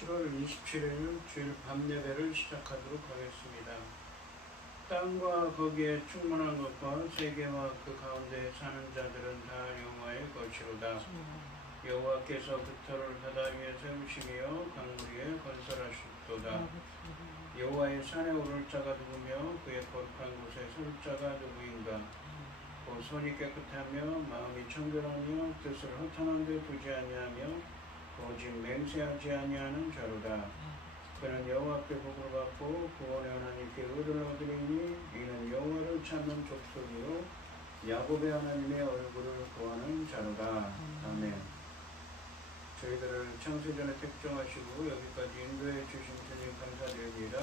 7월 27일 주일 밤 예배를 시작하도록 하겠습니다. 땅과 거기에 충만한 것과 세계와 그 가운데 사는 자들은 다 여호와의 것이로다. 여호와께서 그 터를 바다 위에 세우시며 강물 위에 건설하셨도다. 여호와의 산에 오를 자가 누구며 그의 거룩한 곳에 설 자가 누구인가. 곧 손이 깨끗하며 마음이 청결하며 뜻을 허탄한 데 두지 아니하며 오직 맹세하지 아니하는 자로다. 그는 여호와께 복을 받고 구원의 하나님께 의를 얻으리니 이는 여호와를 찾는 족속이요 야곱의 하나님의 얼굴을 구하는 자로다. 아멘. 저희들을 창세전에 택정하시고 여기까지 인도해 주신 주님 감사드립니다.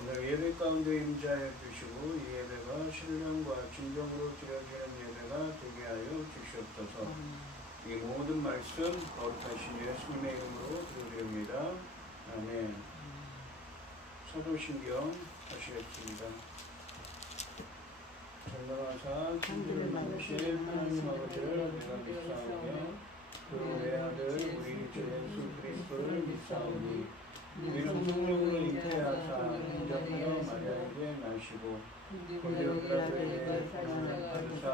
오늘 예배 가운데 임자해 주시고 이 예배가 신령과 진정으로 드려지는 예배가 되게 하여 주시옵소서. 이 모든 말씀 거룩하신 예수님의 이름으로 드립니다. 아멘. 사도신경 하시겠습니다. 전능하사 천지를 만드신 하나님 아버지를 내가 믿사오며 그 외아들 우리 주 예수 그리스도를 믿사오니 이는 성령으로 잉태하사 인정하여 마리아에게 나시고 본디오 빌라도에게 받으사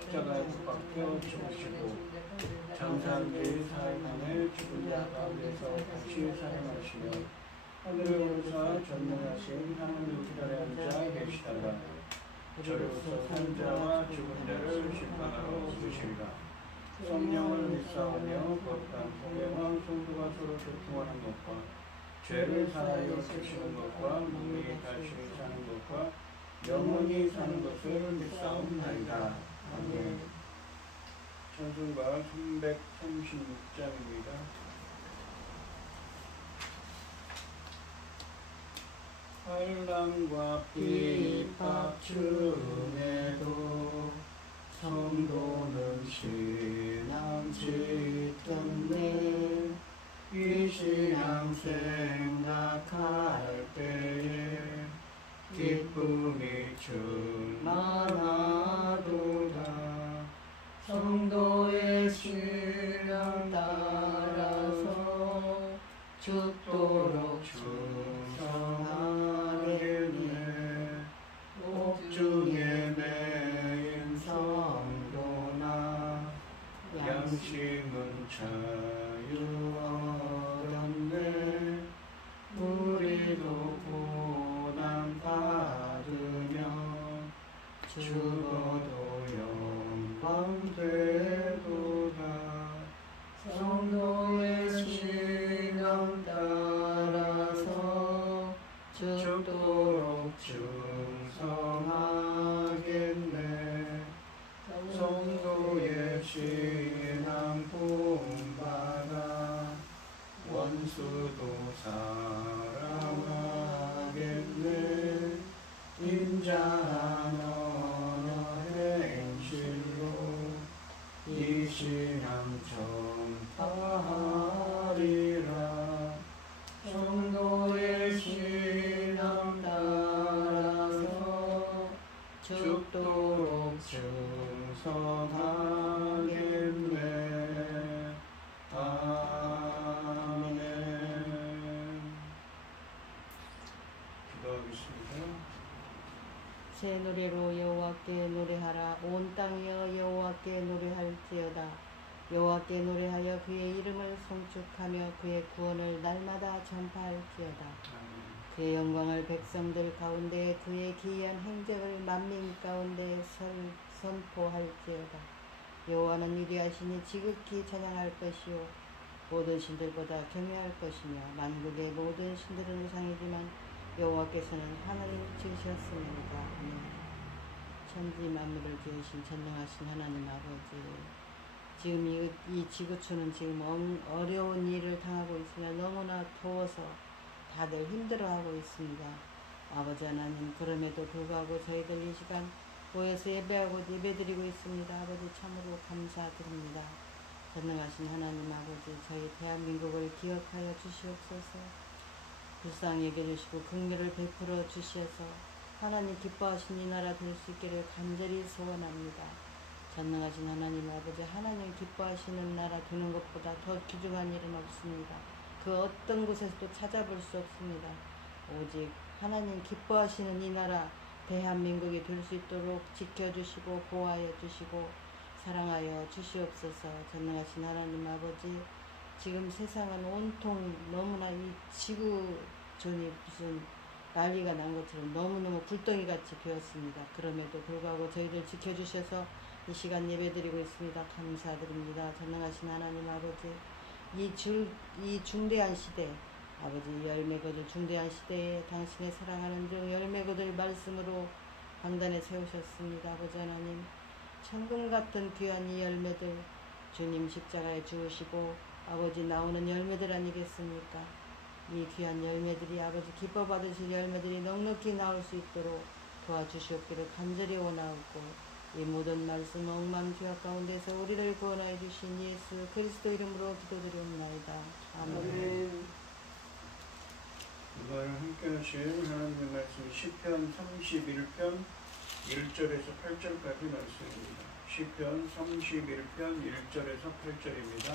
십자가에 못 박혀 죽으시고 장사한 지 사흘 만에 죽은 자 가운데서 다시 살아나시며 하늘에 오르사 전능하신 하나님 우편에 앉아 계시다가 저로서 산 자와 죽은 자를 심판하러 오시리라. 성령을 믿사오며 거룩한 공예와 성도가 서로 교통하는 것과 죄를 사하여 주시는 것과 몸이 다시 사는 것과 영원히 사는 것을 믿사옵나이다. 아멘. 찬송가 336장입니다. 환난과 핍박 중에도 성도는 신앙 짓던데 이 신앙 생각할 때에 기쁨이 충만하도다. 성도의 신앙 따라서 죽도록 충성하겠네. 옥중에 매인 성도나 양심은 자유 얻었네. 우리도 고난 받으며 죽어도 영광 되도다. 성도의 신앙 따라서 죽도록 충성하겠네. 성도의 신앙 본받아 원수도 사랑하겠네. 인자한 언어 행실로 이 신앙 전파하리라. 성도의 신앙 따라서 죽도록 충성하겠네. 아멘. 기도하겠습니다. 새 노래로 여호와께 노래하라. 온 땅이여 여호와께 노래할지어다. 여호와께 노래하여 그의 이름을 송축하며 그의 구원을 날마다 전파할지어다. 그의 영광을 백성들 가운데 그의 기이한 행적을 만민 가운데 선포할지어다. 여호와는 위대하시니 지극히 찬양할 것이요 모든 신들보다 경외할 것이며 만국의 모든 신들은 우상이지만 여호와께서는 하나님 지으셨습니다. 아멘. 천지 만물을 지으신 전능하신 하나님 아버지, 지금 이 지구촌은 지금 어려운 일을 당하고 있으며 너무나 더워서 다들 힘들어하고 있습니다. 아버지 하나님, 그럼에도 불구하고 저희들 이 시간 모여서 예배드리고 있습니다. 아버지 참으로 감사드립니다. 전능하신 하나님 아버지, 저희 대한민국을 기억하여 주시옵소서. 불쌍히 여겨주시고 긍휼을 베풀어 주시어서 하나님 기뻐하신 이 나라 될 수 있기를 간절히 소원합니다. 전능하신 하나님 아버지, 하나님 기뻐하시는 나라 되는 것보다 더 귀중한 일은 없습니다. 그 어떤 곳에서도 찾아볼 수 없습니다. 오직 하나님 기뻐하시는 이 나라 대한민국이 될 수 있도록 지켜주시고 보호하여 주시고 사랑하여 주시옵소서. 전능하신 하나님 아버지, 지금 세상은 온통 너무나 이 지구촌이 무슨 난리가 난 것처럼 너무너무 굴덩이같이 되었습니다. 그럼에도 불구하고 저희들 지켜주셔서 이 시간 예배드리고 있습니다. 감사드립니다. 전능하신 하나님 아버지, 이 중대한 시대, 아버지 열매 거둘 중대한 시대에 당신의 사랑하는 종 열매 거둘 말씀으로 강단에 세우셨습니다. 아버지 하나님, 천금 같은 귀한 이 열매들 주님 십자가에 주으시고 아버지 나오는 열매들 아니겠습니까? 이 귀한 열매들이 아버지 기뻐 받으실 열매들이 넉넉히 나올 수 있도록 도와주시옵기를 간절히 원하옵고, 이 모든 말씀 억만 귀합 가운데서 우리를 구원하여 주신 예수 그리스도 이름으로 기도드리옵나이다. 아멘. 이걸 함께 하실 하나님의 말씀 시편 31편 1절에서 8절까지 말씀입니다. 시편 31편 1절에서 8절입니다.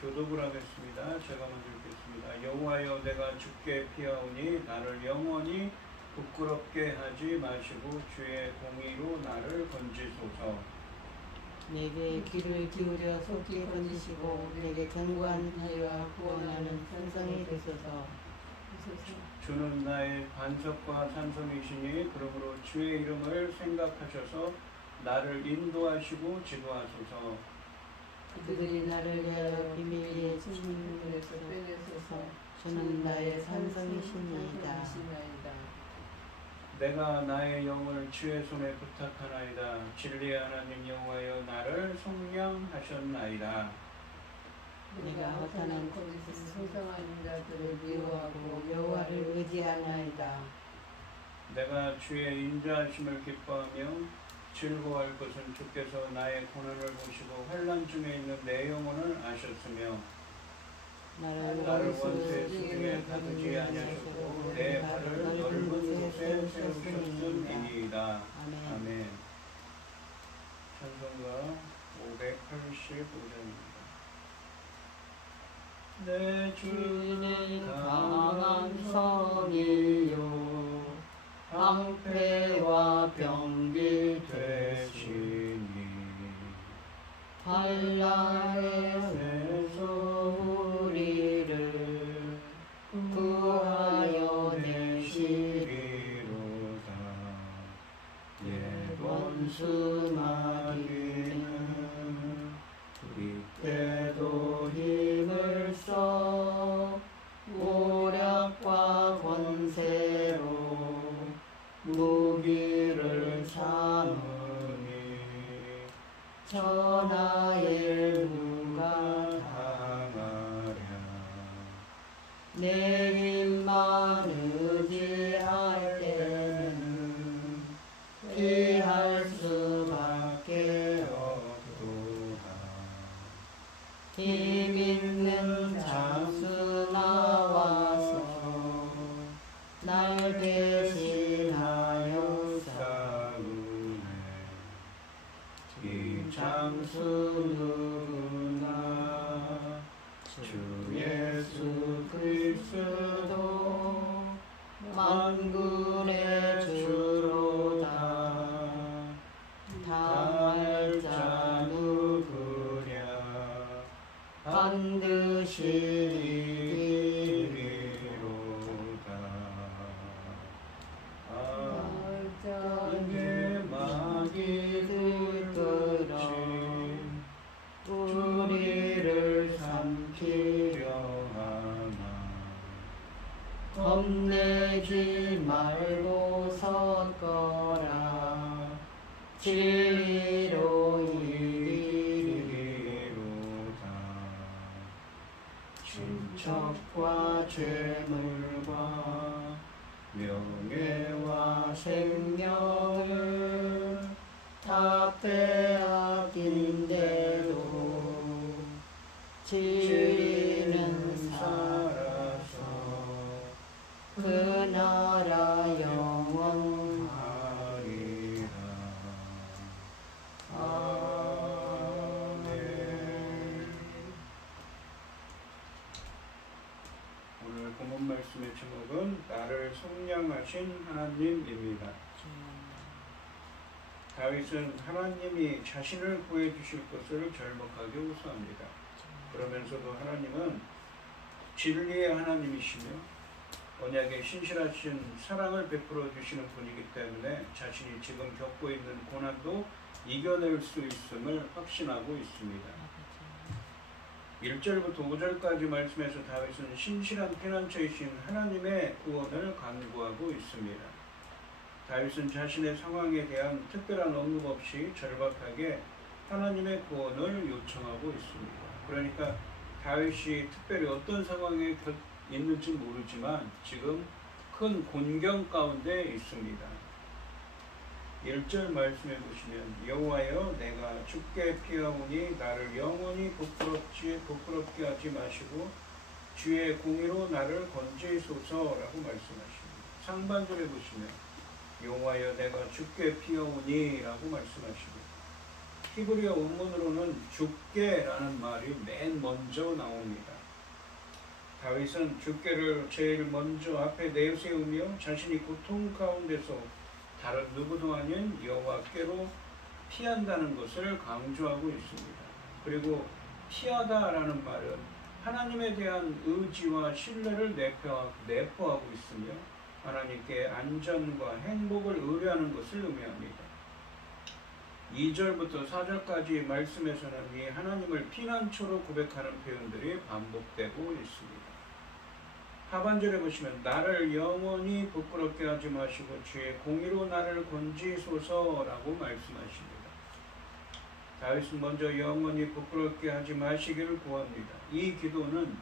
교독을 하겠습니다. 제가 먼저 읽겠습니다. 여호와여, 내가 주께 피하오니 나를 영원히 부끄럽게 하지 마시고 주의 공의로 나를 건지소서. 내게 귀를 기울여 속히 건지시고 내게 견고하여 구원하는 산성이 되소서. 주는 나의 반석과 산성이시니 그러므로 주의 이름을 생각하셔서 나를 인도하시고 지도하소서. 그들이 나를 위하여 비밀리에 침문에서 빼내소서. 주는 나의 산성이시니이다. 내가 나의 영혼을 주의 손에 부탁하나이다. 진리의 하나님 여호와여, 나를 속량하셨나이다. 내가 허탄한 곳에서 소성한 자들을 미워하고 여호와를 의지하나이다. 내가 주의 인자하심을 기뻐하며 즐거워할 것은 주께서 나의 고난을 보시고 환난 중에 있는 내 영혼을 아셨으며 나를 원수의 수중에 가두지 아니하셨고 내 발을 넓은 곳에 세우셨음이니이다. 아멘. 찬송가 585장입니다. 내 주는 강한 성이요 방패와 병기 되시니 환난에서 우리를 구하여 내시리로다. 옛 원수 마귀는 이때도 힘을 써 오략과 권세로 무기를 삼으니 천하에 누가 당하랴. 내 힘만 의지할 때는 피할 수밖에 없도다. 힘 있는 장수 나와서 날 대신하여 싸우네. 이 장수 누구나 주 예수 그리스도 만군의 주로다. 당할 자 누구랴. 반드시 이기리로다. 알장에 마귀들 끝이 우리를 삼키려 하나. 겁내지 말고 섰거라. 진리로 이기리로다. 친척과 재물과 명예와 생명을 다 빼앗긴데도 진리는 살아서 그 나라 영원하리라. 아멘. 본 말씀의 제목은 나를 속량하신 하나님입니다. 다윗은 하나님이 자신을 구해주실 것을 절박하게 호소합니다. 그러면서도 하나님은 진리의 하나님이시며 언약에 신실하신 사랑을 베풀어 주시는 분이기 때문에 자신이 지금 겪고 있는 고난도 이겨낼 수 있음을 확신하고 있습니다. 1절부터 5절까지 말씀에서 다윗은 신실한 피난처이신 하나님의 구원을 간구하고 있습니다. 다윗은 자신의 상황에 대한 특별한 언급 없이 절박하게 하나님의 구원을 요청하고 있습니다. 그러니까 다윗이 특별히 어떤 상황에 있는지 모르지만 지금 큰 곤경 가운데 있습니다. 1절 말씀해 보시면 여호와여 내가 주께 피하오니 나를 영원히 부끄럽게 하지 마시고 주의 공의로 나를 건지소서라고 말씀하십니다. 상반절에 보시면 여호와여 내가 주께 피하오니 라고 말씀하십니다. 히브리어 원문으로는 주께라는 말이 맨 먼저 나옵니다. 다윗은 주께를 제일 먼저 앞에 내세우며 자신이 고통 가운데서 다른 누구도 아닌 여호와께로 피한다는 것을 강조하고 있습니다. 그리고 피하다라는 말은 하나님에 대한 의지와 신뢰를 내포하고 있으며 하나님께 안전과 행복을 의뢰하는 것을 의미합니다. 2절부터 4절까지 말씀에서는 이 하나님을 피난처로 고백하는 표현들이 반복되고 있습니다. 하반절에 보시면 나를 영원히 부끄럽게 하지 마시고 주의 공의로 나를 건지소서라고 말씀하십니다. 다윗은 먼저 영원히 부끄럽게 하지 마시기를 구합니다. 이 기도는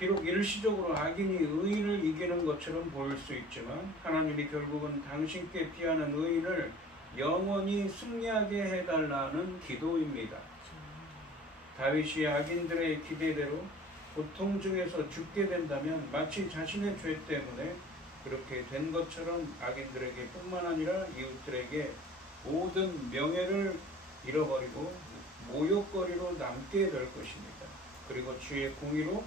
비록 일시적으로 악인이 의인을 이기는 것처럼 보일 수 있지만 하나님이 결국은 당신께 피하는 의인을 영원히 승리하게 해달라는 기도입니다. 다윗이 악인들의 기대대로 고통 중에서 죽게 된다면 마치 자신의 죄 때문에 그렇게 된 것처럼 악인들에게 뿐만 아니라 이웃들에게 모든 명예를 잃어버리고 모욕거리로 남게 될 것입니다. 그리고 주의 공의로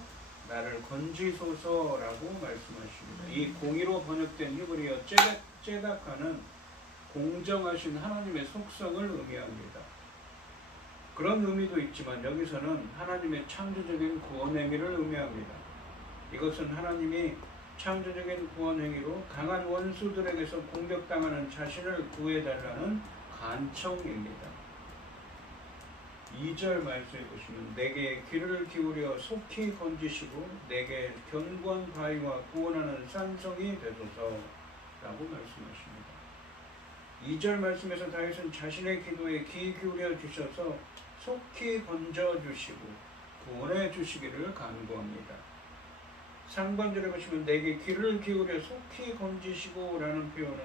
나를 건지소서라고 말씀하십니다. 이 공의로 번역된 히브리어 째닥하는 공정하신 하나님의 속성을 의미합니다. 그런 의미도 있지만 여기서는 하나님의 창조적인 구원 행위를 의미합니다. 이것은 하나님이 창조적인 구원 행위로 강한 원수들에게서 공격당하는 자신을 구해달라는 간청입니다. 2절 말씀해 보시면 내게 귀를 기울여 속히 건지시고 내게 견고한 바위와 구원하는 산성이 되소서라고 말씀하십니다. 2절 말씀에서 다윗은 자신의 기도에 귀 기울여 주셔서 속히 건져주시고 구원해 주시기를 간구합니다. 상반절에 보시면 내게 귀를 기울여 속히 건지시고 라는 표현은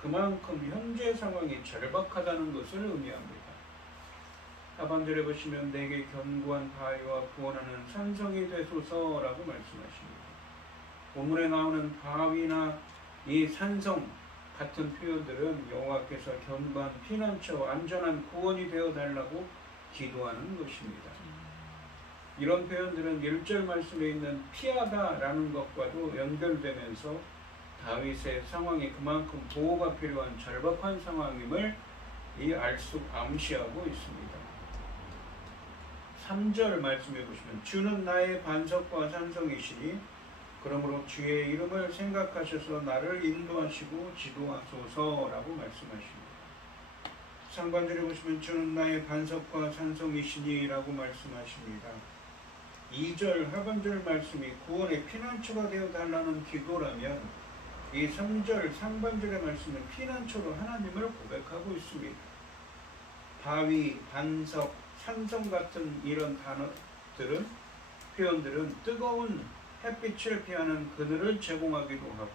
그만큼 현재 상황이 절박하다는 것을 의미합니다. 하반절에 보시면 내게 견고한 바위와 구원하는 산성이 되소서라고 말씀하십니다. 본문에 나오는 바위나 이 산성 같은 표현들은 여호와께서 견고한 피난처, 안전한 구원이 되어달라고 기도하는 것입니다. 이런 표현들은 1절 말씀에 있는 피하다라는 것과도 연결되면서 다윗의 상황이 그만큼 보호가 필요한 절박한 상황임을 암시하고 있습니다. 3절 말씀해 보시면 주는 나의 반석과 산성이시니 그러므로 주의 이름을 생각하셔서 나를 인도하시고 지도하소서라고 말씀하십니다. 상반절에 보시면 주는 나의 반석과 산성이시니 라고 말씀하십니다. 2절 하반절 말씀이 구원의 피난처가 되어달라는 기도라면 이 3절 상반절의 말씀은 피난처로 하나님을 고백하고 있습니다. 바위, 반석, 산성 같은 이런 표현들은 뜨거운 햇빛을 피하는 그늘을 제공하기도 하고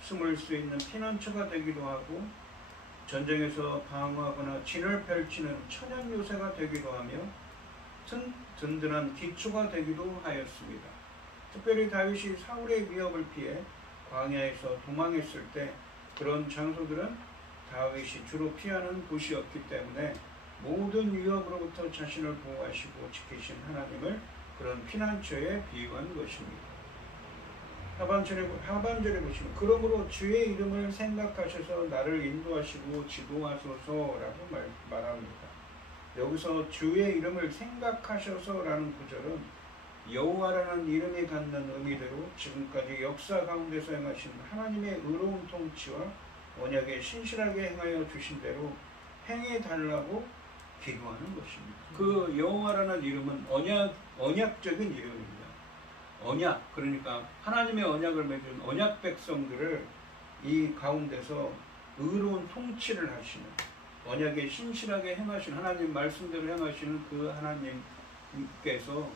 숨을 수 있는 피난처가 되기도 하고 전쟁에서 방어하거나 진을 펼치는 천연 요새가 되기도 하며 든든한 기초가 되기도 하였습니다. 특별히 다윗이 사울의 위협을 피해 광야에서 도망했을 때 그런 장소들은 다윗이 주로 피하는 곳이었기 때문에 모든 위협으로부터 자신을 보호하시고 지키신 하나님을 그런 피난처에 비유한 것입니다. 하반절에 보시면 그러므로 주의 이름을 생각하셔서 나를 인도하시고 지도하소서라고 말합니다. 여기서 주의 이름을 생각하셔서라는 구절은 여호와라는 이름이 갖는 의미대로 지금까지 역사 가운데서 행하신 하나님의 의로운 통치와 언약에 신실하게 행하여 주신 대로 행해달라고 기도하는 것입니다. 그 여호와라는 이름은 언약적인 이름입니다. 언약, 그러니까 하나님의 언약을 맺은 언약 백성들을 이 가운데서 의로운 통치를 하시는, 언약에 신실하게 행하시는, 하나님 말씀대로 행하시는 그 하나님께서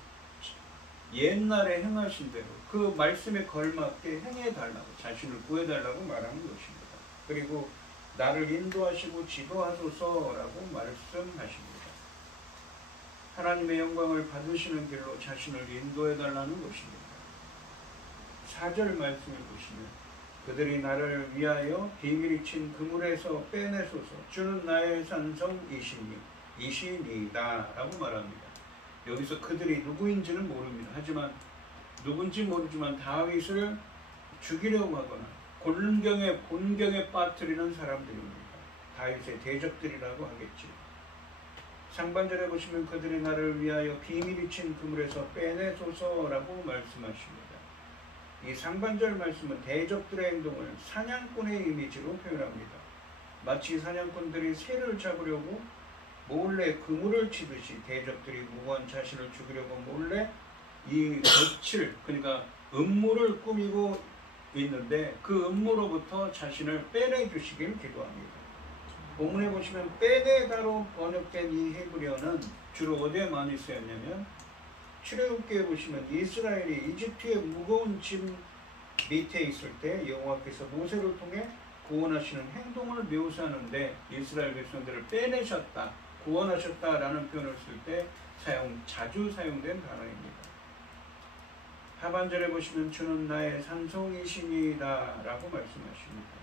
옛날에 행하신 대로 그 말씀에 걸맞게 행해달라고, 자신을 구해달라고 말하는 것입니다. 그리고 나를 인도하시고 지도하소서라고 말씀하십니다. 하나님의 영광을 받으시는 길로 자신을 인도해달라는 것입니다. 4절 말씀을 보시면 그들이 나를 위하여 비밀이 친 그물에서 빼내소서. 주는 나의 산성이시니이다 라고 말합니다. 여기서 그들이 누구인지는 모릅니다. 하지만 누군지 모르지만 다윗을 죽이려고 하거나 본경에 빠뜨리는 사람들입니다. 다윗의 대적들이라고 하겠지. 상반절에 보시면 그들이 나를 위하여 비밀이 친 그물에서 빼내소서라고 말씀하십니다. 이 상반절 말씀은 대적들의 행동을 사냥꾼의 이미지로 표현합니다. 마치 사냥꾼들이 새를 잡으려고 몰래 그물을 치듯이 대적들이 무고한 자신을 죽이려고 몰래 이 덫을, 그러니까 음모를 꾸미고 있는데 그 음모로부터 자신을 빼내주시길 기도합니다. 본문에 보시면 빼내다로 번역된 이 히브리어는 주로 어디에 많이 쓰였냐면 출애굽기에 보시면 이스라엘이 이집트의 무거운 짐 밑에 있을 때 여호와께서 모세를 통해 구원하시는 행동을 묘사하는데 이스라엘 백성들을 빼내셨다, 구원하셨다라는 표현을 쓸 때 자주 사용된 단어입니다. 하반절에 보시면 주는 나의 산성이시니이다 라고 말씀하십니다.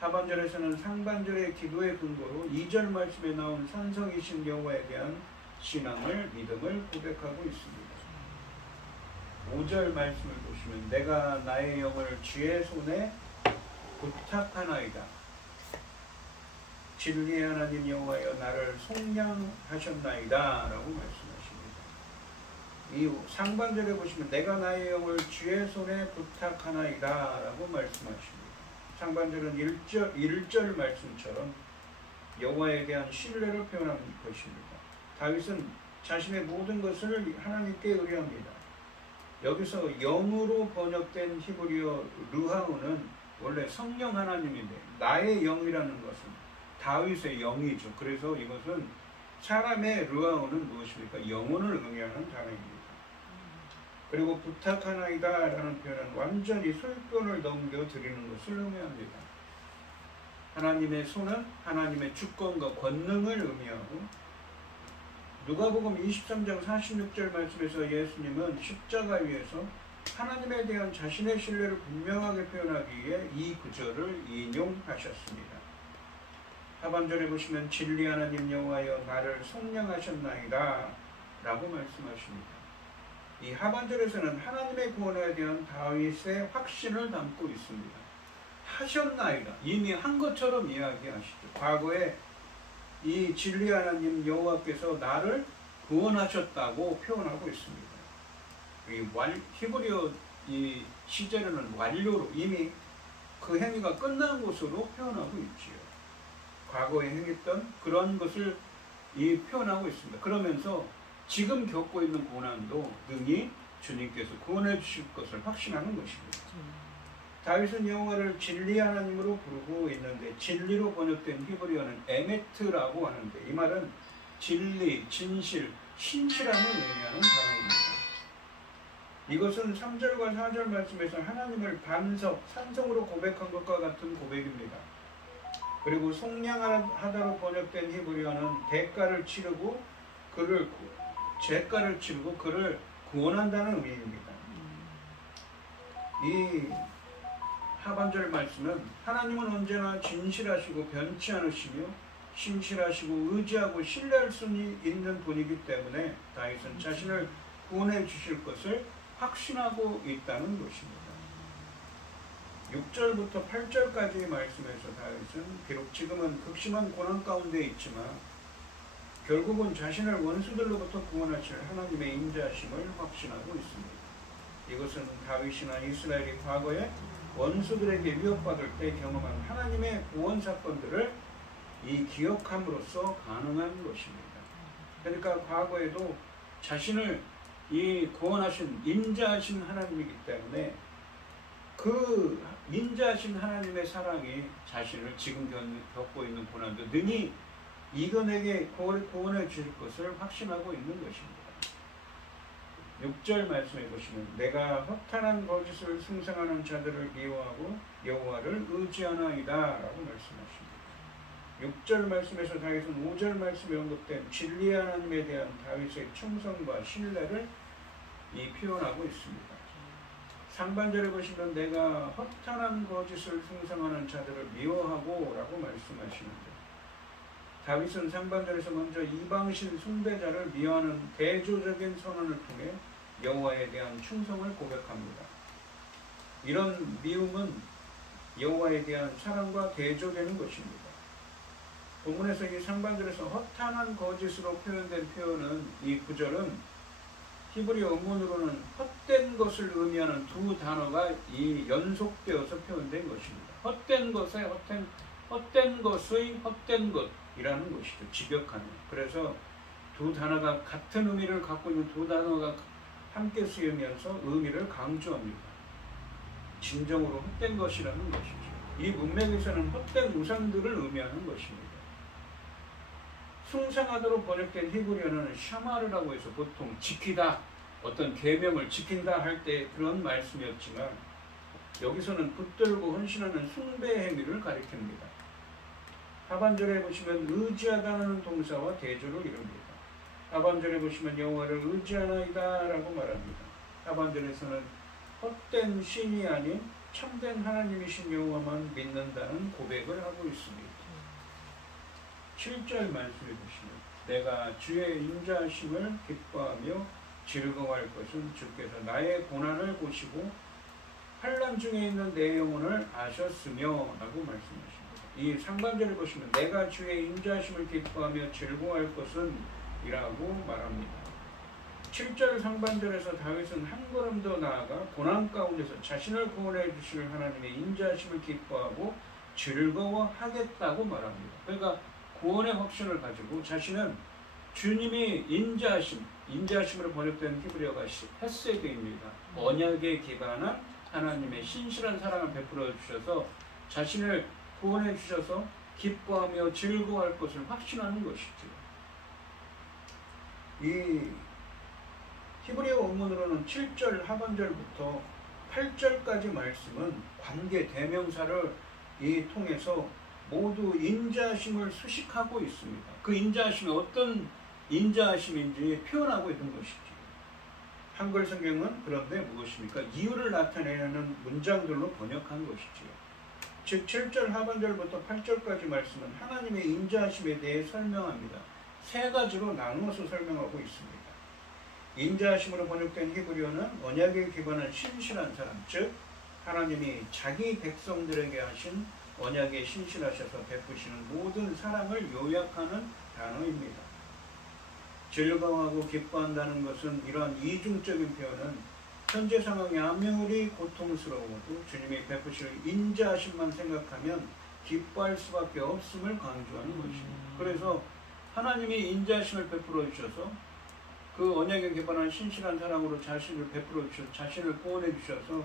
하반절에서는 상반절의 기도의 근거로 2절 말씀에 나온 산성이신 여호와에 대한 신앙을, 믿음을 고백하고 있습니다. 5절 말씀을 보시면 내가 나의 영을 주의 손에 부탁하나이다. 진리의 하나님 여호와여 나를 속량하셨나이다 라고 말씀하십니다. 이 상반절에 보시면 내가 나의 영을 주의 손에 부탁하나이다 라고 말씀하십니다. 상반절은 1절 말씀처럼 여호와에 대한 신뢰를 표현하는 것입니다. 다윗은 자신의 모든 것을 하나님께 의뢰합니다. 여기서 영으로 번역된 히브리어 르하우는 원래 성령 하나님인데 나의 영이라는 것은 다윗의 영이죠. 그래서 이것은 사람의 르하우는 무엇입니까? 영혼을 의미하는 단어입니다. 그리고 부탁하나이다 라는 표현은 완전히 소유권을 넘겨드리는 것을 의미합니다. 하나님의 손은 하나님의 주권과 권능을 의미하고 누가복음 23장 46절 말씀에서 예수님은 십자가 위에서 하나님에 대한 자신의 신뢰를 분명하게 표현하기 위해 이 구절을 인용하셨습니다. 하반절에 보시면 진리 하나님 여호와여 나를 속량하셨나이다 라고 말씀하십니다. 이 하반절에서는 하나님의 구원에 대한 다윗의 확신을 담고 있습니다. 하셨나이다. 이미 한 것처럼 이야기하시죠. 과거에 이 진리 하나님 여호와께서 나를 구원하셨다고 표현하고 있습니다. 이 히브리어 이 시제로는 완료로 이미 그 행위가 끝난 것으로 표현하고 있지요. 과거에 행했던 그런 것을 표현하고 있습니다. 그러면서 지금 겪고 있는 고난도 능히 주님께서 구원해 주실 것을 확신하는 것입니다. 다윗은 여호와를 진리 하나님으로 부르고 있는데 진리로 번역된 히브리어는 에메트라고 하는데 이 말은 진리, 진실, 신실함을 의미하는 단어입니다. 이것은 3절과 4절 말씀에서 하나님을 산성으로 고백한 것과 같은 고백입니다. 그리고 속량하다로 번역된 히브리어는 죄가를 치르고 그를 구원한다는 의미입니다. 이 하반절 말씀은 하나님은 언제나 진실하시고 변치 않으시며 신실하시고 의지하고 신뢰할 수 있는 분이기 때문에 다윗은 자신을 구원해 주실 것을 확신하고 있다는 것입니다. 6절부터 8절까지의 말씀에서 다윗은 비록 지금은 극심한 고난 가운데 있지만 결국은 자신을 원수들로부터 구원하실 하나님의 인자하심을 확신하고 있습니다. 이것은 다윗이나 이스라엘이 과거에 원수들에게 위협받을 때 경험한 하나님의 구원 사건들을 이 기억함으로써 가능한 것입니다. 그러니까 과거에도 자신을 이 구원하신 인자하신 하나님이기 때문에 그 인자하신 하나님의 사랑이 자신을 지금 겪고 있는 고난도 능히 이겨내게 구원해 주실 것을 확신하고 있는 것입니다. 6절 말씀해 보시면 내가 허탄한 거짓을 숭상하는 자들을 미워하고 여호와를 의지하나이다 라고 말씀하십니다. 6절 말씀에서 다윗은 5절 말씀에 언급된 진리의 하나님에 대한 다윗의 충성과 신뢰를 표현하고 있습니다. 상반절에 보시면 내가 허탄한 거짓을 숭상하는 자들을 미워하고 라고 말씀하시는데 다윗은 상반절에서 먼저 이방신 숭배자를 미워하는 대조적인 선언을 통해 여호와에 대한 충성을 고백합니다. 이런 미움은 여호와에 대한 사랑과 대조되는 것입니다. 본문에서 이 상반절에서 허탄한 거짓으로 표현된 표현은 이 구절은 히브리 원문으로는 헛된 것을 의미하는 두 단어가 이 연속되어서 표현된 것입니다. 헛된 것의 헛된 것의 헛된 것이라는 것이죠. 직역하는. 그래서 두 단어가 같은 의미를 갖고 있는 두 단어가 함께 쓰이면서 의미를 강조합니다. 진정으로 헛된 것이라는 것이죠. 이 문맥에서는 헛된 우상들을 의미하는 것입니다. 숭상하도록 번역된 히브리어는 샤마르라고 해서 보통 지키다, 어떤 계명을 지킨다 할 때 그런 말씀이었지만 여기서는 붙들고 헌신하는 숭배 행위를 가리킵니다. 하반절에 보시면 의지하다는 동사와 대조를 이룹니다. 하반절에 보시면 여호와를 의지하나이다 라고 말합니다. 하반절에서는 헛된 신이 아닌 참된 하나님이신 여호와만 믿는다는 고백을 하고 있습니다. 7절 말씀해 보시면 내가 주의 인자하심을 기뻐하며 즐거워할 것은 주께서 나의 고난을 보시고 환난 중에 있는 내 영혼을 아셨으며 라고 말씀하십니다. 이 상반절에 보시면 내가 주의 인자하심을 기뻐하며 즐거워할 것은 이라고 말합니다. 7절 상반절에서 다윗은 한 걸음 더 나아가 고난 가운데서 자신을 구원해 주실 하나님의 인자하심을 기뻐하고 즐거워하겠다고 말합니다. 그러니까 구원의 확신을 가지고 자신은 주님이 인자하심으로 번역된 히브리어가 헤세드입니다. 언약에 기반한 하나님의 신실한 사랑을 베풀어 주셔서 자신을 구원해 주셔서 기뻐하며 즐거워할 것을 확신하는 것이죠. 이 히브리어 원문으로는 7절 하반절부터 8절까지 말씀은 관계 대명사를 통해서 모두 인자하심을 수식하고 있습니다. 그 인자하심이 어떤 인자하심인지 표현하고 있는 것이죠. 한글 성경은 그런데 무엇입니까? 이유를 나타내는 문장들로 번역한 것이죠. 즉 7절 하반절부터 8절까지 말씀은 하나님의 인자하심에 대해 설명합니다. 세 가지로 나누어서 설명하고 있습니다. 인자하심으로 번역된 히브리어는 언약에 기반한 신실한 사람, 즉 하나님이 자기 백성들에게 하신 언약에 신실하셔서 베푸시는 모든 사랑을 요약하는 단어입니다. 즐거워하고 기뻐한다는 것은 이러한 이중적인 표현은 현재 상황이 아무리 고통스러워도 주님이 베푸실 인자하심만 생각하면 기뻐할 수밖에 없음을 강조하는 것입니다. 그래서 하나님이 인자하심을 베풀어 주셔서 그 언약에 기반한 신실한 사랑으로 자신을 베풀어 주셔서 자신을 구원해 주셔서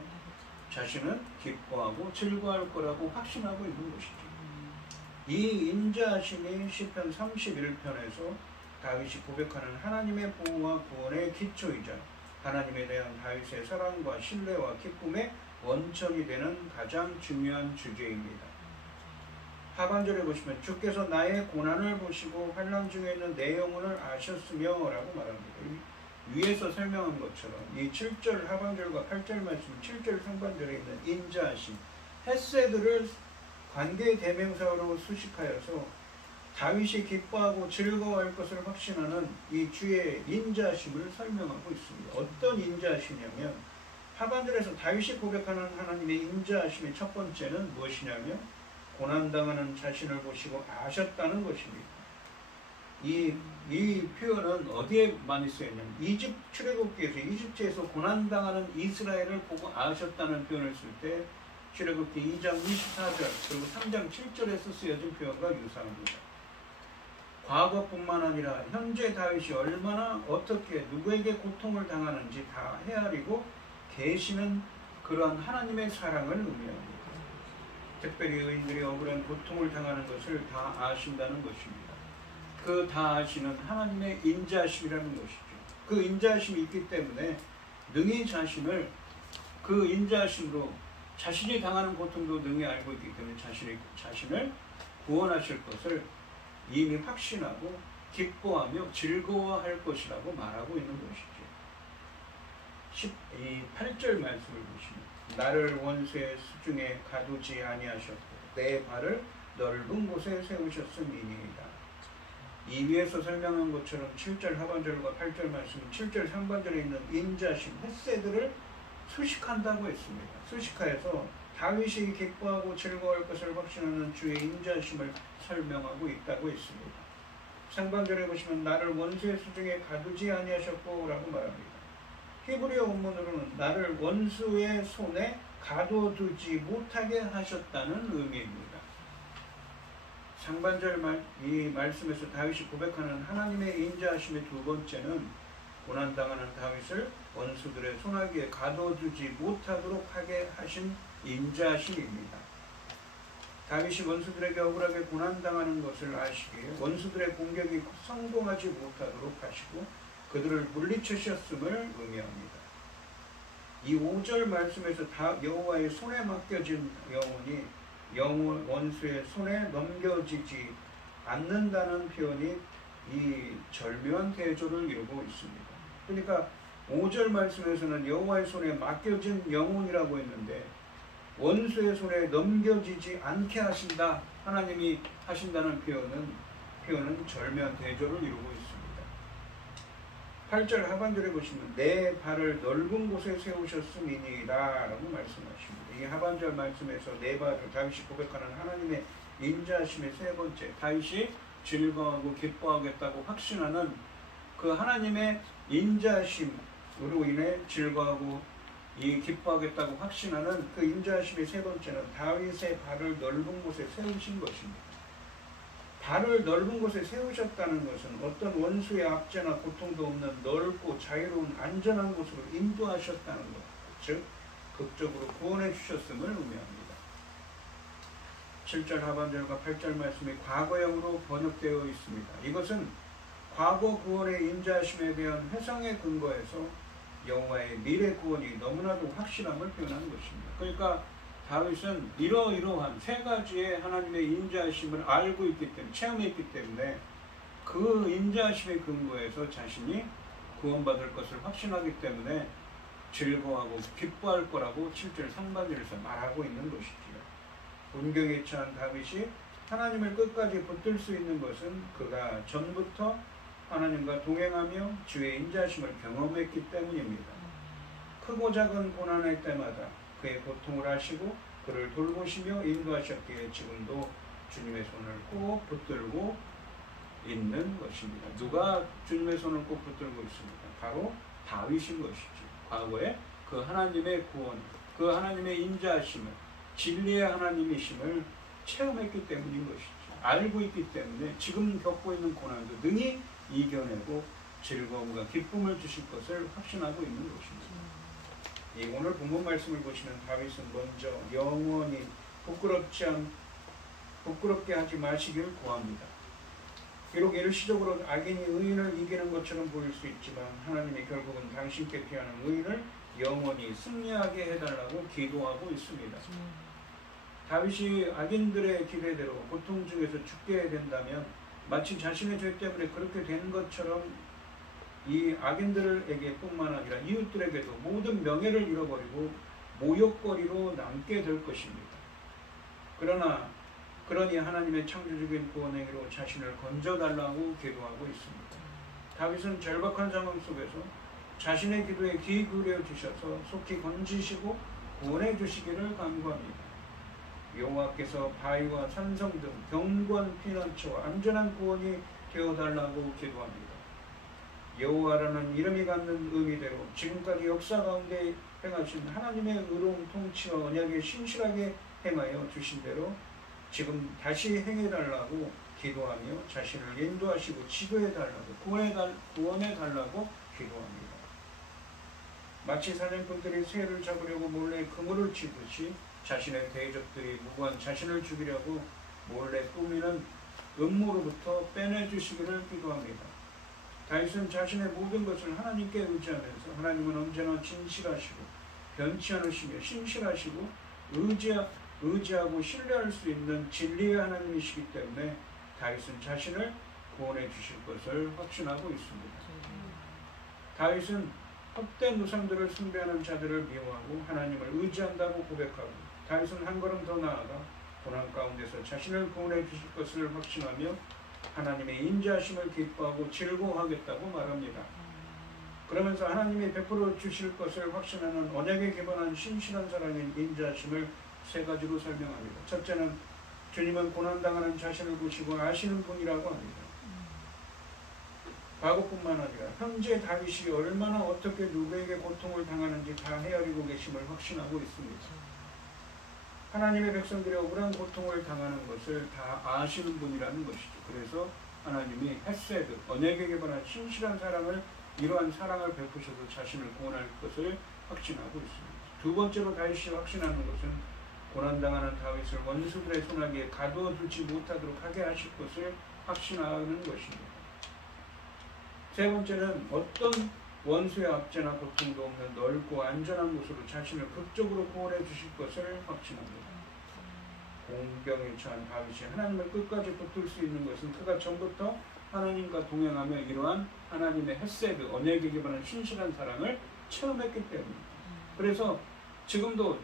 자신은 기뻐하고 즐거워할 거라고 확신하고 있는 것이죠. 이 인자하심이 시편 31편에서 다윗이 고백하는 하나님의 보호와 구원의 기초이자 하나님에 대한 다윗의 사랑과 신뢰와 기쁨의 원천이 되는 가장 중요한 주제입니다. 하반절에 보시면 주께서 나의 고난을 보시고 환난 중에 있는 내 영혼을 아셨으며 라고 말합니다. 위에서 설명한 것처럼 이 7절 하반절과 8절 말씀, 7절 상반절에 있는 인자하심, 헤세드를 관계 대명사로 수식하여서 다윗이 기뻐하고 즐거워할 것을 확신하는 이 주의 인자하심을 설명하고 있습니다. 어떤 인자하심이냐면 하반절에서 다윗이 고백하는 하나님의 인자하심의 첫 번째는 무엇이냐면 고난당하는 자신을 보시고 아셨다는 것입니다. 이 표현은 어디에 많이 쓰였냐면 이집 출애굽기에서 이집트에서 고난당하는 이스라엘을 보고 아셨다는 표현을 쓸 때 출애굽기 2장 24절 그리고 3장 7절에서 쓰여진 표현과 유사합니다. 과거뿐만 아니라 현재 다윗이 얼마나 어떻게 누구에게 고통을 당하는지 다 헤아리고 계시는 그러한 하나님의 사랑을 의미합니다. 특별히 의인들이 억울한 고통을 당하는 것을 다 아신다는 것입니다. 그 다 아시는 하나님의 인자하심이라는 것이죠. 그 인자하심이 있기 때문에 능히 자신을 그 인자하심으로 자신이 당하는 고통도 능히 알고 있기 때문에 자신을 구원하실 것을 이미 확신하고 기뻐하며 즐거워할 것이라고 말하고 있는 것이죠. 8절 말씀을 보시면 나를 원수의 수중에 가두지 아니하셨고 내 발을 넓은 곳에 세우셨음이니이다. 이 위에서 설명한 것처럼 7절 하반절과 8절 말씀 7절 상반절에 있는 인자심, 헤세드를 수식한다고 했습니다. 수식하여서 다윗이 기뻐하고 즐거워할 것을 확신하는 주의 인자심을 설명하고 있다고 했습니다. 상반절에 보시면 나를 원수의 수중에 가두지 아니하셨고 라고 말합니다. 히브리어 원문으로는 나를 원수의 손에 가둬두지 못하게 하셨다는 의미입니다. 상반절 이 말씀에서 다윗이 고백하는 하나님의 인자하심의 두 번째는 고난당하는 다윗을 원수들의 손아귀에 가둬두지 못하도록 하게 하신 인자하심입니다. 다윗이 원수들에게 억울하게 고난당하는 것을 아시기에 원수들의 공격이 성공하지 못하도록 하시고 그들을 물리치셨음을 의미합니다. 이 5절 말씀에서 여호와의 손에 맡겨진 영혼이 원수의 손에 넘겨지지 않는다는 표현이 이 절묘한 대조를 이루고 있습니다. 그러니까 5절 말씀에서는 여호와의 손에 맡겨진 영혼이라고 했는데 원수의 손에 넘겨지지 않게 하신다. 하나님이 하신다는 표현은 절묘한 대조를 이루고 있습니다. 8절 하반절에 보시면 내 발을 넓은 곳에 세우셨음이니라 라고 말씀하십니다. 이 하반절 말씀에서 내 발을 다윗이 고백하는 하나님의 인자하심의 세 번째, 다윗이 즐거워하고 기뻐하겠다고 확신하는 그 하나님의 인자하심으로 인해 즐거워하고 기뻐하겠다고 확신하는 그 인자하심의 세 번째는 다윗의 발을 넓은 곳에 세우신 것입니다. 발을 넓은 곳에 세우셨다는 것은 어떤 원수의 압제나 고통도 없는 넓고 자유로운 안전한 곳으로 인도하셨다는 것, 즉 극적으로 구원해 주셨음을 의미합니다. 7절 하반절과 8절 말씀이 과거형으로 번역되어 있습니다. 이것은 과거 구원의 인자하심에 대한 회상에 근거해서 여호와의 미래 구원이 너무나도 확실함을 표현하는 것입니다. 그러니까 다윗은 이러한 세 가지의 하나님의 인자하심을 알고 있기 때문에, 체험했기 때문에 그 인자하심에 근거해서 자신이 구원받을 것을 확신하기 때문에 즐거워하고 기뻐할 거라고 7절 상반절에서 말하고 있는 것이지요. 운경에 처한 다윗이 하나님을 끝까지 붙들 수 있는 것은 그가 전부터 하나님과 동행하며 주의 인자하심을 경험했기 때문입니다. 크고 작은 고난의 때마다 그의 고통을 아시고 그를 돌보시며 인도하셨기에 지금도 주님의 손을 꼭 붙들고 있는 것입니다. 누가 주님의 손을 꼭 붙들고 있습니까? 바로 다윗인 것이죠. 과거에 그 하나님의 구원, 그 하나님의 인자하심을, 진리의 하나님이심을 체험했기 때문인 것이죠. 알고 있기 때문에 지금 겪고 있는 고난도 능히 이겨내고 즐거움과 기쁨을 주실 것을 확신하고 있는 것입니다. 오늘 본문 말씀을 보시면 다윗은 먼저 영원히 부끄럽게 하지 마시기를 구합니다. 비록 일시적으로 악인이 의인을 이기는 것처럼 보일 수 있지만 하나님이 결국은 당신께 피하는 의인을 영원히 승리하게 해달라고 기도하고 있습니다. 다윗이 악인들의 기대대로 고통 중에서 죽게 된다면 마치 자신의 죄 때문에 그렇게 된 것처럼 이 악인들에게 뿐만 아니라 이웃들에게도 모든 명예를 잃어버리고 모욕거리로 남게 될 것입니다. 그러니 하나님의 창조적인 구원행위로 자신을 건져달라고 기도하고 있습니다. 다윗은 절박한 상황 속에서 자신의 기도에 귀 기울여 주셔서 속히 건지시고 구원해 주시기를 간구합니다. 여호와께서 바위와 산성 등 견고한 피난처와 안전한 구원이 되어달라고 기도합니다. 여호와라는 이름이 갖는 의미대로 지금까지 역사 가운데 행하신 하나님의 의로운 통치와 언약에 신실하게 행하여 주신 대로 지금 다시 행해달라고 기도하며 자신을 인도하시고 지도해달라고 구원해달라고 기도합니다. 마치 사냥꾼들이 새를 잡으려고 몰래 그물을 치듯이 자신의 대적들이 무고한 자신을 죽이려고 몰래 꾸미는 음모로부터 빼내주시기를 기도합니다. 다윗은 자신의 모든 것을 하나님께 의지하면서 하나님은 언제나 진실하시고 변치 않으시며 신실하시고 의지하고 신뢰할 수 있는 진리의 하나님이시기 때문에 다윗은 자신을 구원해 주실 것을 확신하고 있습니다. 다윗은 헛된 우상들을 숭배하는 자들을 미워하고 하나님을 의지한다고 고백하고 다윗은 한 걸음 더 나아가 고난 가운데서 자신을 구원해 주실 것을 확신하며 하나님의 인자하심을 기뻐하고 즐거워하겠다고 말합니다. 그러면서 하나님이 베풀어 주실 것을 확신하는 언약에 기반한 신실한 사랑인 인자하심을 세 가지로 설명합니다. 첫째는 주님은 고난당하는 자신을 보시고 아시는 분이라고 합니다. 과거뿐만 아니라 현재 다윗이 얼마나 어떻게 누구에게 고통을 당하는지 다 헤아리고 계심을 확신하고 있습니다. 하나님의 백성들이 억울한 고통을 당하는 것을 다 아시는 분이라는 것이죠. 그래서 하나님이 헤세드, 언약에 기반한 신실한 사랑을 이러한 사랑을 베푸셔서 자신을 구원할 것을 확신하고 있습니다. 두 번째로 다윗이 확신하는 것은 고난당하는 다윗을 원수들의 손아귀에 가두어두지 못하도록 하게 하실 것을 확신하는 것입니다. 세 번째는 어떤 원수의 압제나 고통도 없는 넓고 안전한 곳으로 자신을 극적으로 구원해 주실 것을 확신합니다. 공경에 처한 다윗이 하나님을 끝까지 붙들 수 있는 것은 그가 전부터 하나님과 동행하며 이러한 하나님의 헤세드, 언약에 기반한 신실한 사랑을 체험했기 때문입니다. 그래서 지금도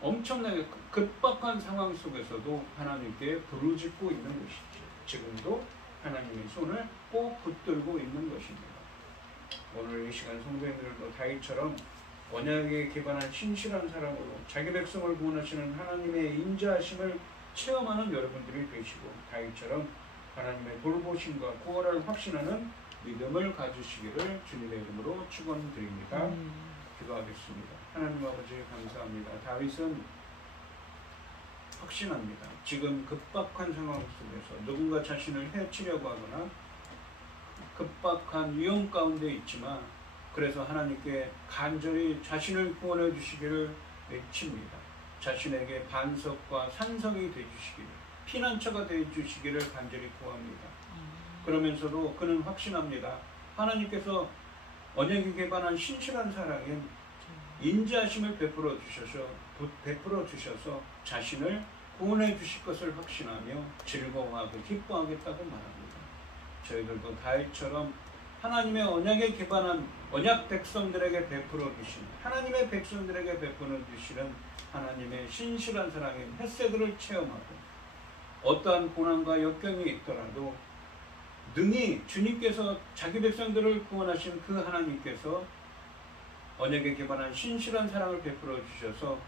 엄청나게 급박한 상황 속에서도 하나님께 부르짖고 있는 것이죠. 지금도 하나님의 손을 꼭 붙들고 있는 것입니다. 오늘 이 시간 성도님들도 다윗처럼 언약에 기반한 신실한 사랑으로 자기 백성을 구원하시는 하나님의 인자하심을 체험하는 여러분들이 되시고 다윗처럼 하나님의 돌보심과 구원을 확신하는 믿음을 가지시기를 주님의 이름으로 축원드립니다. 기도하겠습니다. 하나님 아버지 감사합니다. 다윗은 확신합니다. 지금 급박한 상황 속에서 누군가 자신을 해치려고 하거나 급박한 위험 가운데 있지만 그래서 하나님께 간절히 자신을 구원해 주시기를 외칩니다. 자신에게 반석과 산성이 되어주시기를, 피난처가 되어주시기를 간절히 구합니다. 그러면서도 그는 확신합니다. 하나님께서 언약에 기반한 신실한 사랑인 인자하심을 베풀어 주셔서 자신을 구원해 주실 것을 확신하며 즐거워하고 기뻐하겠다고 말합니다. 저희들도 다윗처럼 하나님의 언약에 기반한 언약 백성들에게 베풀어 주신 하나님의 백성들에게 베풀어 주시는 하나님의 신실한 사랑인 헤세드를 체험하고 어떠한 고난과 역경이 있더라도 능히 주님께서 자기 백성들을 구원하신 그 하나님께서 언약에 기반한 신실한 사랑을 베풀어 주셔서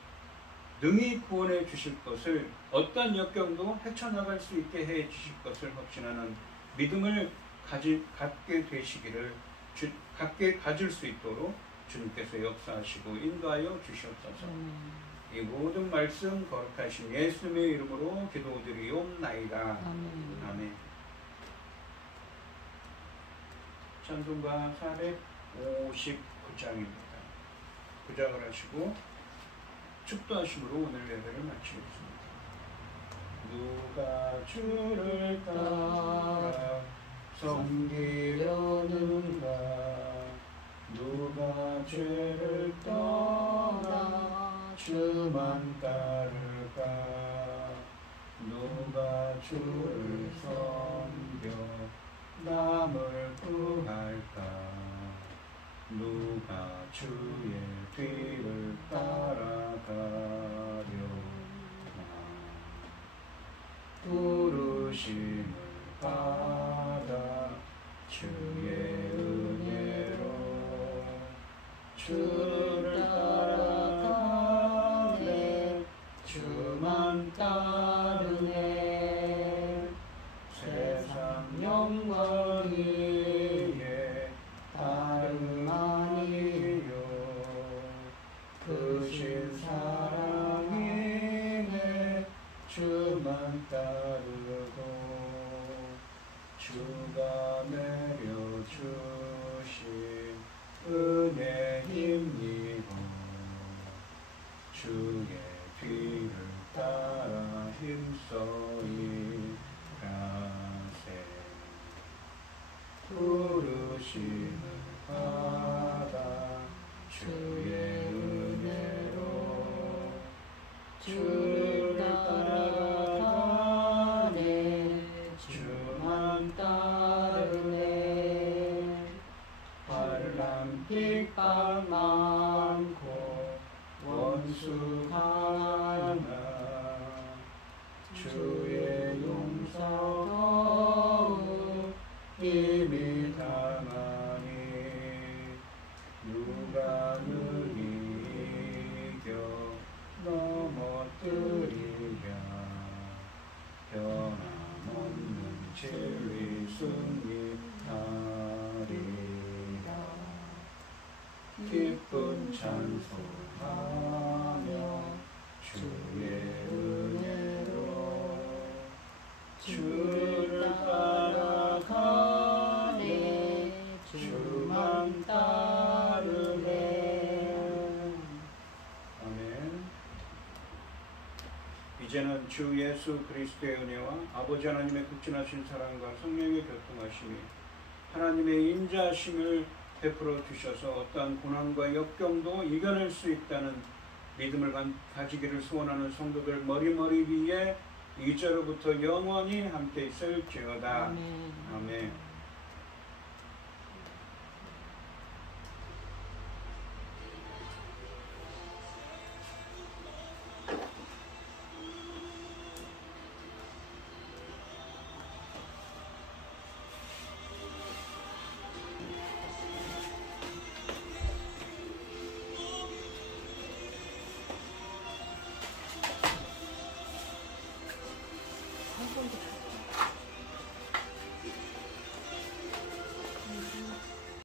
능히 구원해 주실 것을 어떠한 역경도 헤쳐나갈 수 있게 해 주실 것을 확신하는 믿음을 갖게 되시기를 갖게 가질 수 있도록 주님께서 역사하시고 인도하여 주시옵소서. 이 모든 말씀 거룩하신 예수님의 이름으로 기도드리옵나이다. 아멘. 찬송가 459장입니다. 구장을 하시고 축도하심으로 오늘 예배를 마치겠습니다. 누가 주를 따라 섬기려는가? 누가 죄를 떠나 주만 따를까? 누가 주를 섬겨 남을 구할까? 누가 주의 뒤를 따라가려나? 부르심을 받아 주의 은혜로 주를 따라가네 주만 따르네 세상 영광 위에 다름 아니요 크신 사랑이네 주만 따르고 주가 내려주신 은혜 힘입어 주의 뒤를 따라 힘써 일하세 부르심을 받아 주의 은혜로 주를 따라가네 주만 따르네 환난 핍박 많고 원수 강하나 주의 용서 더욱 힘이 강하니 누가 능히 이겨 넘어뜨리랴 변함없는 진리 승리하리라 기쁜 찬송하며 주의 은혜로 주를 따라가네 주만 따르네 아멘. 이제는 주 예수 그리스도의 은혜와 아버지 하나님의 극진하신 사랑과 성령의 교통하심이 하나님의 인자하심을 베풀어 주셔서 어떠한 고난과 역경도 이겨낼 수 있다는 믿음을 가지기를 소원하는 성도들 머리머리 위에 이제로부터 영원히 함께 있을지어다. 아멘. 아멘.